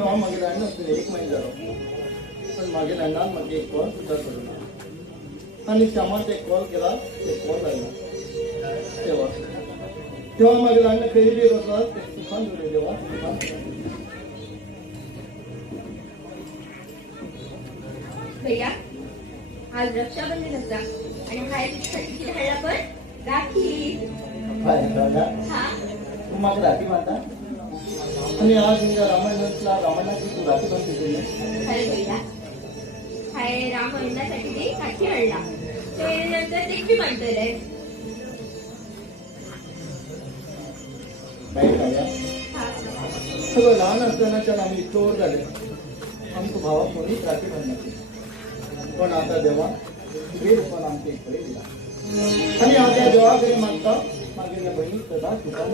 तेव्हा मागील अण्णा एक महिना झालो पण मागील अण्णान मागे एक कॉल सुद्धा करू ना आणि श्यामात एक कॉल केला ते कॉल लागला तेव्हा तेव्हा मागील अण्णा काही बी होतात ते सुखान जोडले देवा भैया आज रक्षाबंधन असता आणि हाय तिकीट हळला पण राखी काय राजा हा तू मागे राखी बांधता आणि आज इंगा रामायणातला रामायणाची तू राखी बांधते केली अरे भैया हाय रामायणासाठी ते राखी हळला ते नंतर ते बी म्हणतले काय राजा सगळं लहान असतानाच्या आम्ही इतकं झाले आमचं भावा कोणीच राखी बांधणार पण आता देवा हे पण आमच्या इकडे दिला आणि आता देवाकडे मागता मागील बहिणी सदा सुखान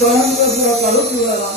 दोघांचा सुद्धा चालू ठेवला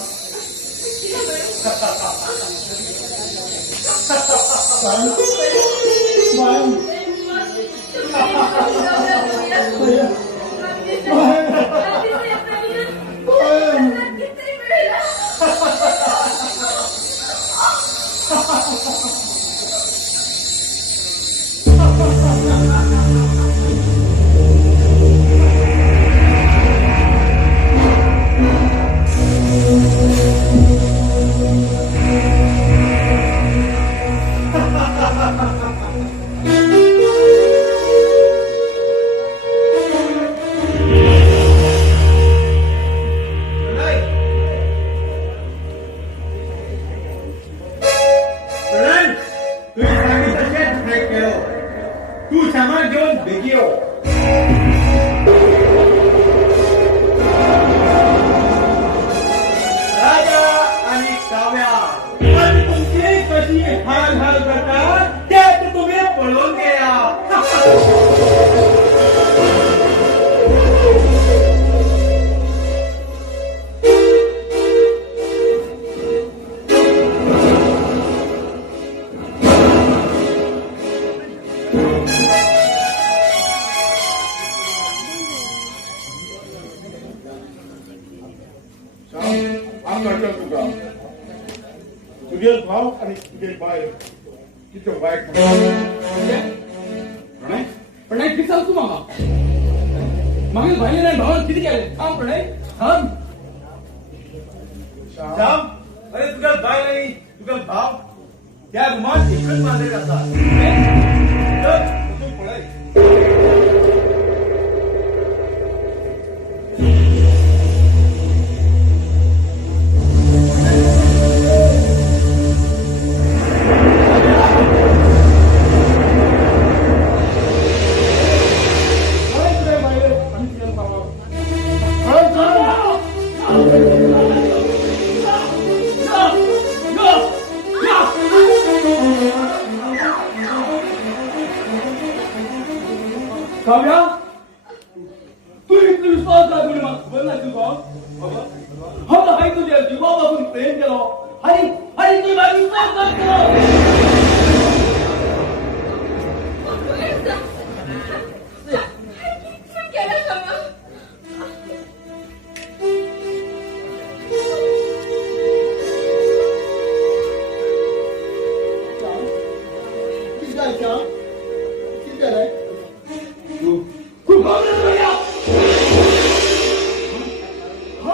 तू सामान घेऊन बेगी हो. राजा आणि काव्या पण तुमची कशी हाल हाल करतात त्यात तुम्ही पळून गेला. तुझे भाव आणि तुझे बाय तिचं वाईट प्रणय किती सांग तू मामा मागे भाई नाही भावाला किती केले थांब प्रणय थांब श्याम अरे तुझा बाय नाही तुझा भाव त्या गुमान एकच माझे करतात तू पळय. काव्या तू इतकं विश्वास दाखवून बोलला तू का हा तर हाय तुझ्या जीवापासून प्रेम केलं आणि आणि तुझा विश्वास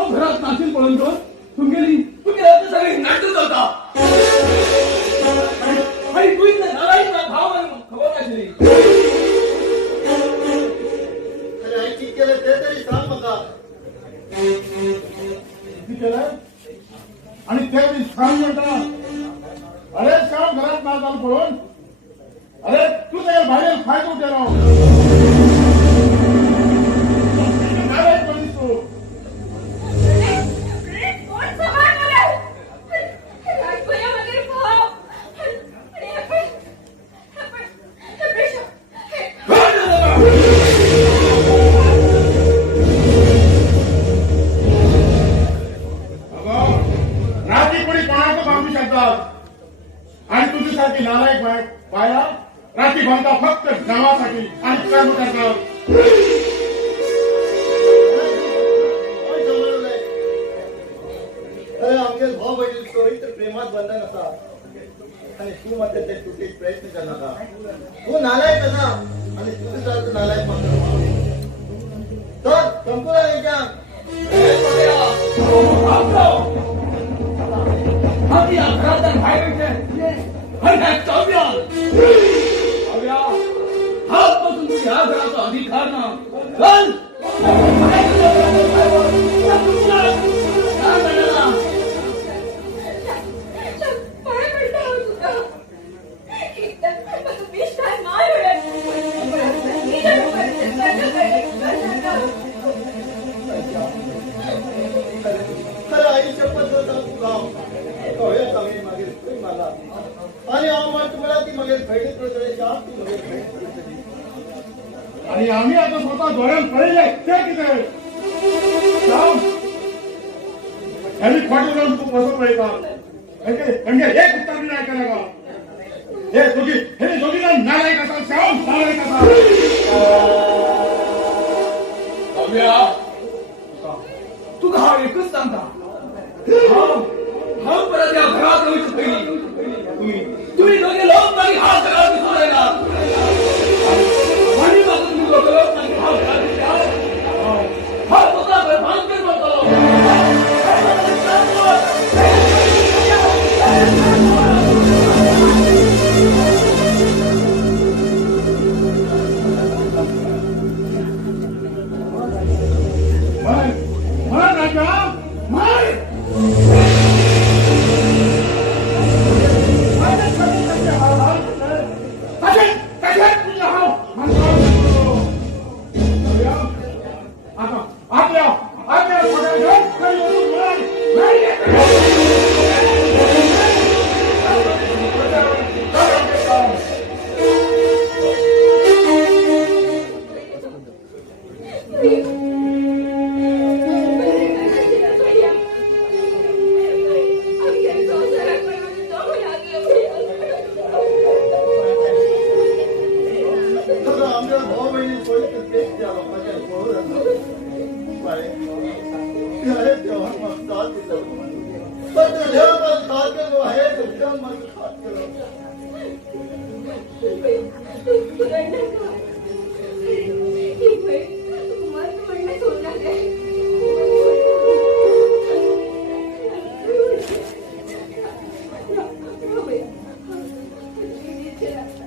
घरात नाशिल पळून तो तुम्ही सगळे नाटक होता आणि तू इथं झाला भाव खबर काय अरे आई ठीक केलं ते तरी सांग मला किती केलं आणि ते बी सांग म्हणता. अरे श्याम घरात ना चालू पळून अरे तू त्या बाहेर फायदा केला रात्री कोणी कोणाचं बांधू शकतात आणि तुझ्यासारखी नालायक बाया रात्री बांधता फक्त नावासाठी आणि कर्म करतात. अरे आमचे भाव बहीण सोयी तर प्रेमात बंधन असा आणि तू मात्र ते तुटेच प्रयत्न कर नका. तू नालायक असा आणि तुझं चालतं नालायक मात्र तर संपूर्ण यांच्या अधिकार ना खरं आई शपथ मागेल मला आणि आम्हाला तुम्हाला ती मागेल फेडीत प्रचलित ती मागेल फेडीत प्रचलित आणि आम्ही आता स्वतः डोळ्यात पडले ते किती श्याम आणि खोटे जाऊन तू कसं पाहिजे म्हणजे एक उत्तर नाही ऐकायला का हे दोघी हे दोघी जण नालायक असा श्याम नालायक असा तुका हा एकच सांगता हा परत या घरात येऊची पहिली तुम्ही दोघे लोक नाही हा घरात दिसून राहिला आणि मग तुम्ही लोक नाही हा घरात दिसला हा तुझा भानकर बोलतो आमच्या भाऊ बहिणी सोयीचे त्या लोकांच्या देवा मग साथ दिलं पण देवा मग साथ केलो आहे देवा मग साथ केलो Thank you.